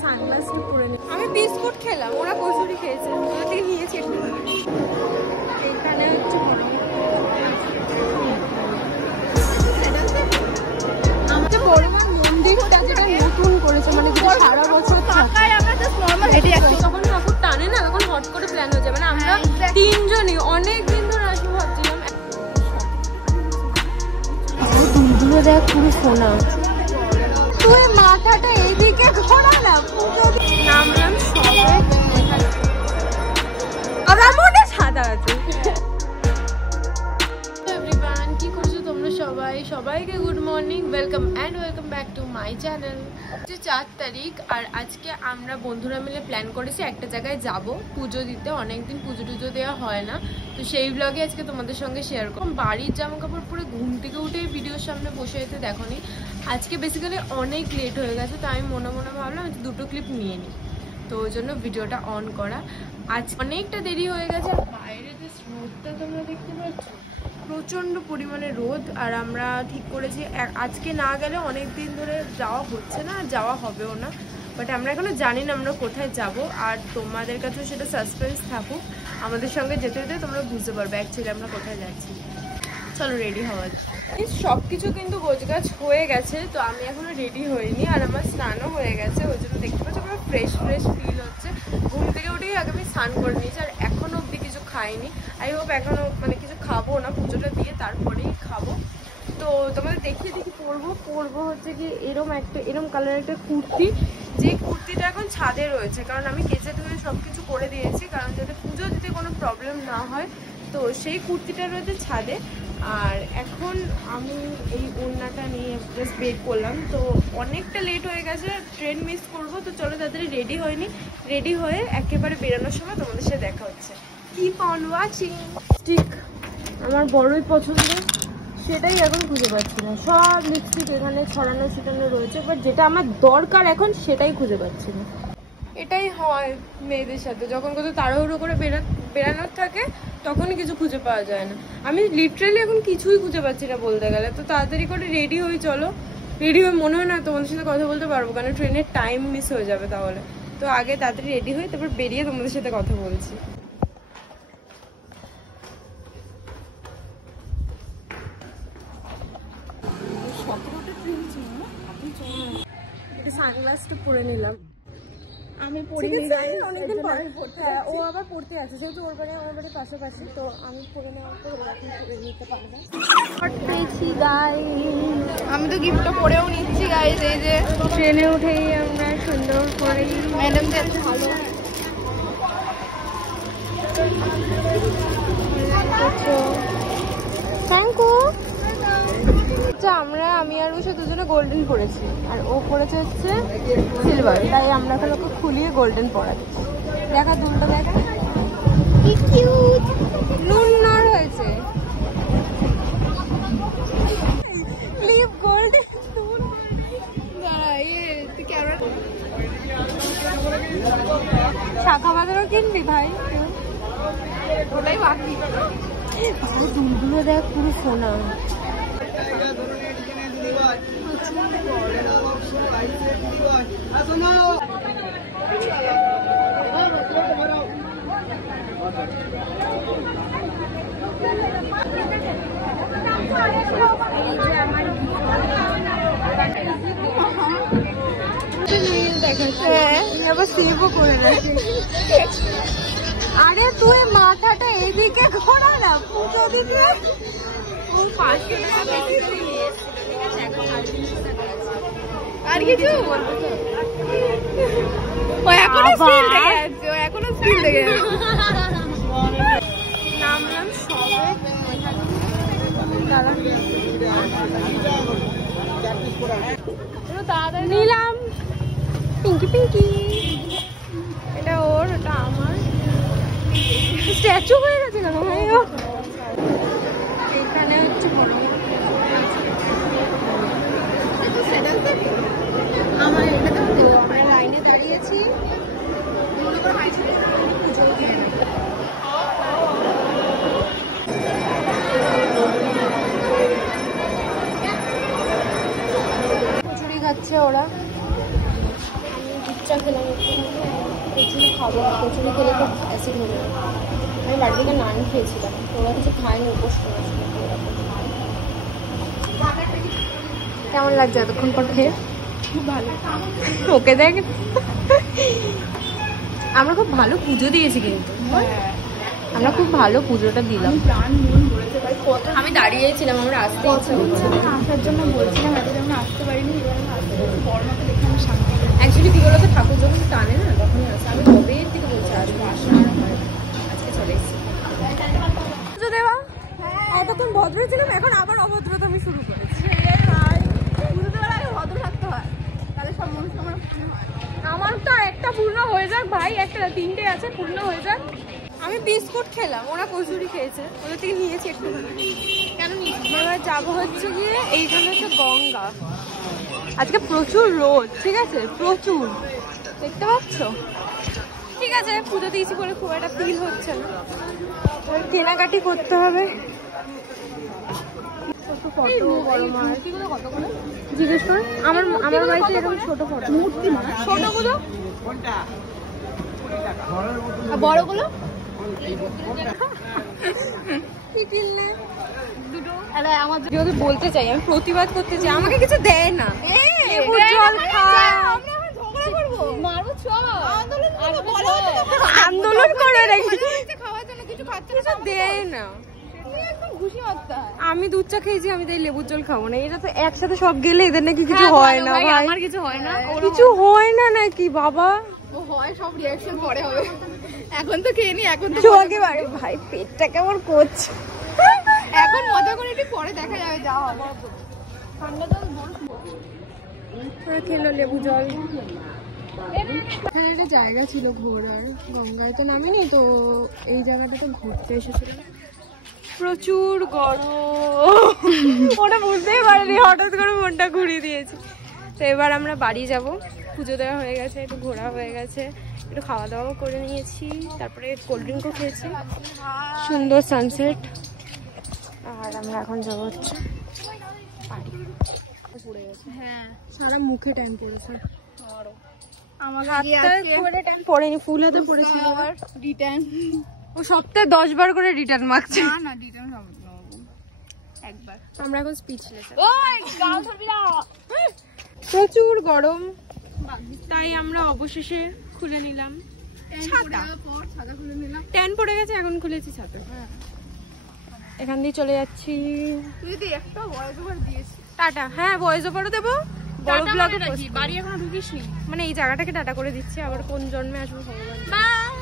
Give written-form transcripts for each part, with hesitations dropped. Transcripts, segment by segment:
সানগ্লাসটা পরে নি। আমি বিস্কুট খেলাম, ওরা কচুরি খেয়েছে, ওরা থেকে নিয়েছি। এখানে হচ্ছে আমাদের বড়মার মন্দিরটা যেটা নতুন করেছে, মানে সারা বছর থাকায় আমরা জাস্ট নরমাল হেঁটে যাচ্ছি। যখন ঠাকুর টানে না তখন হট করে প্ল্যান হয়ে যায়, মানে আমরা তিনজনই অনেক দিন ধরে আসবো ভাবছিলাম। দুলগুলো দেখ পুরো সোনা। তুই মাথাটা এইদিকে ঘোরা না, নামলাম সবে আমার মনে সাদা আছে। এভরিওয়ান, কি করছো তোমরা সবাই? সবাইকে good morning, welcome back to my channel. আজকে 4 তারিখ আর আজকে আমরা বন্ধুরা মিলে প্ল্যান করেছি একটা জায়গায় যাব পুজো দিতে। অনেকদিন পুজো টুজো দেওয়া হয় না, তো সেই ব্লগে আজকে তোমাদের সঙ্গে শেয়ার করব। বাড়ির জামা কাপড় পরে ঘুম থেকে উঠেই ভিডিওর সামনে বসে যেতে দেখোনি। আজকে বেসিক্যালি অনেক লেট হয়ে গেছে, তো আমি মনে মনে ভাবলাম দুটো ক্লিপ নিয়ে নিই, তো ওই জন্য ভিডিওটা অন করা। আজ অনেকটা দেরি হয়ে গেছে। বাইরে যে রোদটা তোমরা দেখতে পাচ্ছ, প্রচণ্ড পরিমাণে রোদ। আর আমরা ঠিক করেছি আজকে না গেলে অনেক দিন ধরে যাওয়া হচ্ছে না, যাওয়া হবেও না। বাট আমরা এখনো জানি না আমরা কোথায় যাব, আর তোমাদের কাছেও সেটা সাসপেন্স থাকুক। আমাদের সঙ্গে যেতে যেতে তোমরা বুঝতে পারবে অ্যাকচুয়ালি আমরা কোথায় যাচ্ছি। চলো রেডি হওয়া যায়। সব কিছু কিন্তু গোছগাছ হয়ে গেছে, তো আমি এখনো রেডি হইনি। আর আমার স্নানও হয়ে গেছে, ওই জন্য দেখতে পাচ্ছি আমার ফ্রেশ ফিল হচ্ছে। ঘুম থেকে উঠেই আগে আমি স্নান করে নিয়েছি, আর এখনো অবধি কিছু খাইনি। আই হোপ এখনো মানে কিছু খাবো না, পুজোটা দিয়ে তারপরেই খাবো। তো তোমাদের দেখিয়ে পরবো হচ্ছে কি এরম কালারের একটা কুর্তি, যে কুর্তিটা এখন ছাদে রয়েছে, কারণ আমি কেচে ধুয়ে সব কিছু করে দিয়েছি, কারণ যাতে পুজো দিতে কোনো প্রবলেম না হয়। তো সেই কুর্তিটা রয়েছে ছাদে। আর এখন আমি এই ওড়নাটা নিয়ে জাস্ট বের করলাম, তো অনেকটা লেট হয়ে গেছে, ট্রেন মিস করবো। তো চলো তাড়াতাড়ি রেডি হয়ে একেবারে বেরোনোর সময় তোমাদের সাথে দেখা হচ্ছে। Keep on watching. স্টিক আমার বড়ই পছন্দ, সেটাই এখন খুঁজে পাচ্ছি না। সব লিপস্টিক এখানে ছড়ানো ছিটানো রয়েছে, বাট যেটা আমার দরকার এখন সেটাই খুঁজে পাচ্ছি না। এটাই হয় মেয়েদের সাথে, যখন কোথাও তাড়াহুড়ো করে বেরানোর থাকে তখনই কিছু খুঁজে পাওয়া যায় না। আমি লিটারালি এখন কিছুই খুঁজে পাচ্ছি না বলতে গেলে। তো তাড়াতাড়ি করে রেডি হই, চলো। রেডি হয়ে মনে হয় না তোমাদের সাথে কথা বলতে পারবো, কারণ ট্রেনের টাইম মিস হয়ে যাবে তাহলে। তো আগে তাড়াতাড়ি রেডি হই, তারপর বেরিয়ে তোমাদের সাথে কথা বলছি। সানগ্লাসটা পরে নিলাম, আমি পড়িনি, অনেকদিন পরে পড়তে। ও আবার পড়তে আছে, যেহেতু ওর বাড়ির পাশাপাশি, তো আমি পরে নেওয়ার পর ওরকম পরে নিতে পারবো। আমি তো গিফটটা পরেও নিচ্ছি গাইজ। এই যে ট্রেনে উঠেই আমরা সুন্দর করে ম্যাডাম যাচ্ছে ভালো। Thank you. আমি আর উষা দুজনে গোল্ডেন পরেছি, আর ও পরেছে হচ্ছে সিলভার, তাই আমরা এখন ওকে খুলিয়ে গোল্ডেন পরাচ্ছি। দেখা দুলটা দেখা, কি কিউট নুননার হয়েছে। লিপ গোল্ডেন শাখা বাঁধানো কিনবি ভাই? ওটাই বাকি। দুলগুলো দেখ পুরো সোনা। আরে তুই মাথাটা এইদিকে ঘোরা না, পুজো দিতে। আর কিছু এখনো স্টিল লেগে আছে। নামলাম সবে, নিলাম পিঙ্কি। এটা ওর, ওটা আমার। স্ট্যাচু হয়ে গেছে কেন ভাই? এখানে হচ্ছে আমার এখানে, তো আমরা লাইনে দাঁড়িয়েছি। কচুরি খাচ্ছে ওরা, চা খেলাম কচুরি খাবো না, কচুরি খেলে খুব অ্যাসিড হয়ে যাবে। আমি বাড়ি থেকে নান খেয়েছিলাম, ওরা কিছু খায়নি, উপোস করেছিল। কেমন লাগছে এতক্ষণ পর খেয়ে? খুব ভালো। ওকে দেখ, আমরা খুব ভালো পুজো দিয়েছি কিন্তু, আমরা খুব ভালো পুজোটা দিলাম। আমি দাঁড়িয়েছিলাম, আমরা আসতে ইচ্ছা করছিল আসার জন্য, বলছিলাম এতদিন আমরা আসতে পারিনি, অ্যাকচুয়ালি কি বলতো, ঠাকুর যখন টানে না তখনই আসে। আমি কবের থেকে বলছি আসবো, আসলে আজকে চলে এসেছি। পুজো দেওয়া এতক্ষণ ভদ্র ছিলাম, এখন আবার অভদ্রতা আমি শুরু করেছি। পুজো দেওয়ার আগে ভদ্র থাকতে হয়, তাহলে সব মনস্কামনা পূর্ণ হয়। আমার তো একটা পূর্ণ হয়ে যাক ভাই, একটা তিনটে আছে, পূর্ণ হয়ে যাক। আমি বিস্কুট খেলাম, ওরা কচুরি খেয়েছে, ওদের থেকে নিয়েছি একটু। কেন নিয়েছি? এবার যাবো হচ্ছে গিয়ে, এইখানে হচ্ছে গঙ্গা। আজকে প্রচুর রোদ, ঠিক আছে, প্রচুর, দেখতে পাচ্ছ? ঠিক আছে, পুজো দিয়েছি বলে খুব একটা ফিল হচ্ছে না। কেনাকাটি করতে হবে। জিজ্ঞেস কর, আমার বাড়িতে এরকম ছোট ফটো মূর্তি, ছোটগুলো, বড়গুলো দুটো বলতে চাই, আমি প্রতিবাদ করতে চাই, আমাকে কিছু দেয় না। আন্দোলন করে কিছু দেয় না। আমি দুধ চা খেয়েছি, আমি তাই লেবুর জল খাবো না। এটা তো একসাথে সব গেলে এদের নাকি কিছু হয় না। ভাই আমার কিছু হয় না, কিছু হয় না নাকি বাবা? হয়, সব রিঅ্যাকশন পরে হবে। এখন তো খেয়ে নি, এখন তো আগে বাড়ি। ভাই পেটটা কেমন করছে, এখন মজা করে একটু পরে দেখা যাবে যা হবে। ঠান্ডা জল খেলো, লেবু জল। এখানে একটা জায়গা ছিল ঘোরার, গঙ্গায় তো নামিনি, তো এই জায়গাটা তো ঘুরতে এসেছিলাম। প্রচুর গরম, ওটা বুঝতেই পারিনি, হঠাৎ করে মনটা ঘুরিয়ে দিয়েছে। তো এবার আমরা বাড়ি যাব, পুজো দেওয়া হয়ে গেছে, একটু ঘোরা হয়ে গেছে, একটু খাওয়া দাওয়াও করে নিয়েছি, তারপরে কোল্ড ড্রিঙ্কও খেয়েছি, সুন্দর সানসেট। আর আমরা এখন যাবো হচ্ছে বাড়ি। পড়ে গেছে, হ্যাঁ, সারা মুখে টাইম পড়েছে। পড়েনি, ফুল হাতে পড়েছিল। ও সপ্তাহে 10 বার করে রিটার্ন মাগছে। একবার। আমরা এখন স্পিচলেস। প্রচুর গরম, তাই আমরা অবশেষে খুলে নিলাম ছাতা। ট্যান পড়ে গেছে, এখন খুলেছি ছাতা। এখান দিয়ে চলে যাচ্ছি। টাটা। হ্যাঁ, ভয়েস ওভারও দেবো, বড় ব্লগে বাড়ি এখনো ঢুকিসনি, মানে এই জায়গাটাকে টাটা করে দিচ্ছি। আবার কোন জন্মে আসবো ভগবান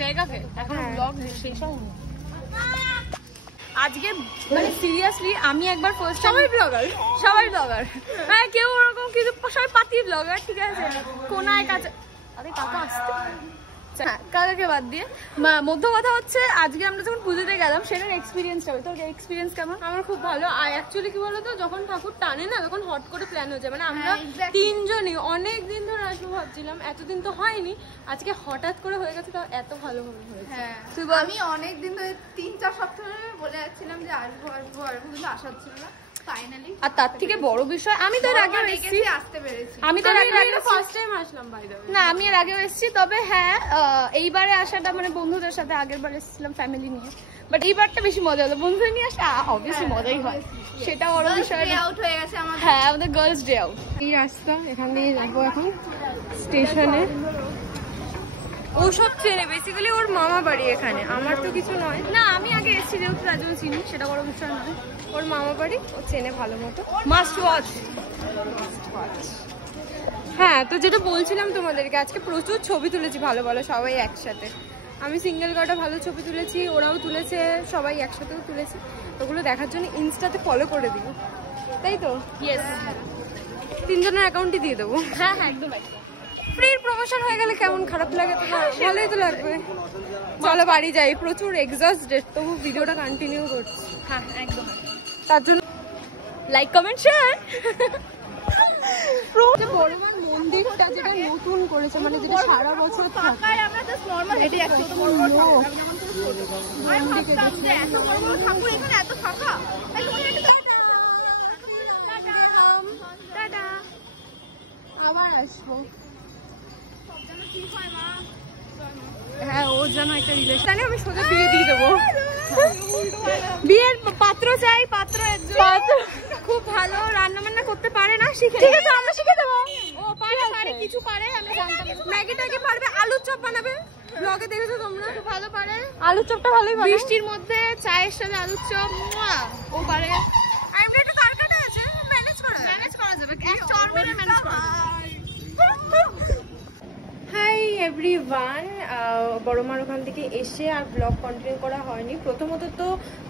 জায়গাকে, এখন ব্লগ শেষ হয়নি। আজকে মানে সিরিয়াসলি আমি একবার ফার্স্ট, সবাই ব্লগার, হ্যাঁ, কেউ ওরকম কিছু, সবাই পাতি ব্লগার, ঠিক আছে, কোনায় কাছে। আরে কাকা আসতে, কাকাকে বাদ দিয়ে মধ্য কথা হচ্ছে, আজকে আমরা যখন পুজোতে গেলাম সেটার এক্সপিরিয়েন্স হবে। তোর এক্সপিরিয়েন্স কেমন? আমার খুব ভালো। আর অ্যাকচুয়ালি কি বলতো, যখন ঠাকুর টানে না, তখন হট করে প্ল্যান হয়ে যায়। মানে আমরা তিনজনই অনেক দিন ধরে আসবো ভাবছিলাম, এতদিন তো হয়নি, আজকে হঠাৎ করে হয়ে গেছে, তাও এত ভালোভাবে হয়েছে। হ্যাঁ, আমি অনেক দিন ধরে 3-4 সপ্তাহ ধরে বলে যাচ্ছিলাম যে আসবো, কিন্তু আসা হচ্ছিল না। আর তার থেকে বড় বিষয়, আমি তো এর আগেও এসেছি, আসতে পেরেছি। আমি তো ফার্স্ট টাইম আসলাম বাই দ্য ওয়ে। না, আমি এর আগেও এসেছি, তবে হ্যাঁ, এইবারে আসাটা মানে বন্ধুদের সাথে, আগের বার এসেছিলাম ফ্যামিলি নিয়ে, বাট এইবারটা বেশি মজা হলো। বন্ধুদের নিয়ে আসলে অবভিয়াসলি মজাই হয়, সেটা বড় বিষয়। আউট হয়ে গেছে আমাদের, হ্যাঁ, আমাদের গার্লস ডে আউট। এই রাস্তা, এখান দিয়ে যাবো এখন স্টেশনে। ও সব চেনে, বেসিক্যালি ওর মামা বাড়ি এখানে, আমার তো কিছু নয়। না, আমি আগে এসেছি যেহেতু, তার জন্য চিনি, সেটা বড় বিষয় নয়। ওর মামা বাড়ি, ও চেনে ভালো মতো। Must watch. হ্যাঁ, তো যেটা বলছিলাম তোমাদেরকে, আজকে প্রচুর ছবি তুলেছি ভালো ভালো, সবাই একসাথে। আমি সিঙ্গেল কটা ভালো ছবি তুলেছি, ওরাও তুলেছে, সবাই একসাথেও তুলেছি। ওগুলো দেখার জন্য ইনস্টাতে ফলো করে দিও, তাই তো? ইয়েস, 3 জনের অ্যাকাউন্টই দিয়ে দেবো। হ্যাঁ হ্যাঁ, একদম একদম। ফ্রির প্রমোশন হয়ে গেলে কেমন খারাপ লাগে? তোমার ভালোই তো লাগবে। চলো বাড়ি যাই, প্রচুর এক্সস্টেড, তবু ভিডিওটা কন্টিনিউ করছি। হ্যাঁ একদম, তার জন্য লাইক কমেন্ট শেয়ার। বড়মার মন্দিরটা যেটা নতুন করেছে, মানে যেটা সারা বছর থাকে, আমরা জাস্ট নরমাল হেঁটে যাচ্ছি, এত বড় বড় ঠাকুর, আমি ভাবতাম যে এত বড় বড় ঠাকুর এখানে এত ফাঁকা। আবার আসবো। হ্যাঁ ওর জন্য একটা রিলেশন আমি সোজা বিয়ে দিয়ে দেবো। বিয়ের পাত্র চাই, পাত্র খুব ভালো রান্না বান্না করতে পারে না, শিখে ঠিক আছে আমরা শিখে দেবো। ও পারে পারে কিছু পারে, আমি জানতাম। ম্যাগিটাকে পারবে, আলুর চপ বানাবে, ব্লগে দেখেছো তোমরা, খুব ভালো পারে। আলুর চপটা ভালোই পারে, বৃষ্টির মধ্যে চায়ের সাথে আলুর চপ ও পারে। আমরা একটু তরকারি আছে, ম্যানেজ করা যাবে, এক চর মেরে ম্যানেজ করা যাবে। হাই এভরিওয়ান, বড় মার ওখান থেকে এসে আর ব্লগ কন্টিনিউ করা হয়নি। প্রথমত তো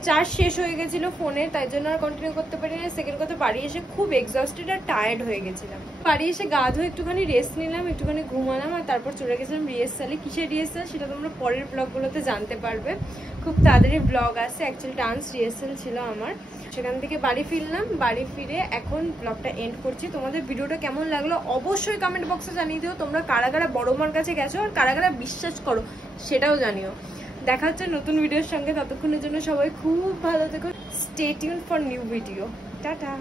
চার্জ শেষ হয়ে গেছিল ফোনে, তাই জন্য আর কন্টিনিউ করতে পারি না। সেকেন্ড কথা, বাড়ি এসে খুব এক্সস্টেড আর টায়ার্ড হয়ে গেছিলাম। বাড়ি এসে গা ধুয়ে একটুখানি রেস্ট নিলাম, একটুখানি ঘুমালাম, আর তারপর চলে গেছিলাম রিহার্সালে। কিসের রিহার্সাল সেটা তোমরা পরের ব্লগগুলোতে জানতে পারবে। খুব তাড়াতাড়ি ব্লগ আসে। অ্যাকচুয়ালি ডান্স রিহার্সাল ছিল আমার। সেখান থেকে বাড়ি ফিরলাম, বাড়ি ফিরে এখন ব্লগটা এন্ড করছি। তোমাদের ভিডিওটা কেমন লাগলো অবশ্যই কমেন্ট বক্সে জানিয়ে দিও। তোমরা কারা কারা বড় মার কাছে গেছো আর কারা কারা বিশ্বাস করো সেটাও জানিও। দেখা হচ্ছে নতুন ভিডিওর সঙ্গে, ততক্ষণের জন্য সবাই খুব ভালো থেকো। Stay tune for new video. Tata.